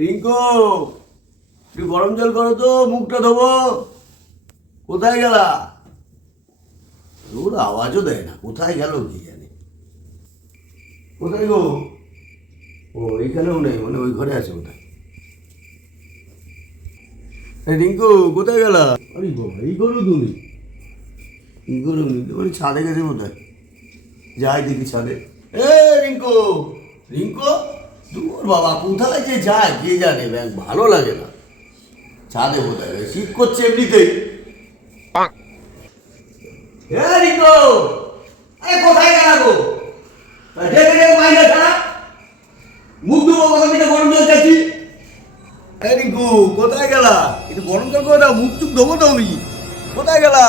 রিঙ্কু, একটু গরম জল করো তো, মুখটা ধোবো। কোথায় গেলা? ওর আওয়াজও দেয় না, কোথায় গেল কি জানে। কোথায় গো? ও এইখানেও নেই, মানে ওই ঘরে আছে কোথায়। রিঙ্কু কোথায় গেলা? আরে বাবা, এই করো তুমি, এই করো ওই ছাদে গেছে কোথায়। যাই দেখি ছাদে। এ রিঙ্কু, রিঙ্কু, দূর বাবা, কোথায় যে যায় কে জানে, ব্যাগ ভালো লাগে না। ছাদে কোথায়, শীত করছে এমনিতেই। এ রিঙ্কু, আরে কোথায় গেলা গো? ডেকে ডেকে মাইনে ছাড়া, মুখ ধুবো কখন থেকে গরম জল চাইছি। এ রিঙ্কু কোথায় গেলা? একটু গরম জল করে দাও, মুখ টুক ধোবো তো আমি। কোথায় গেলা?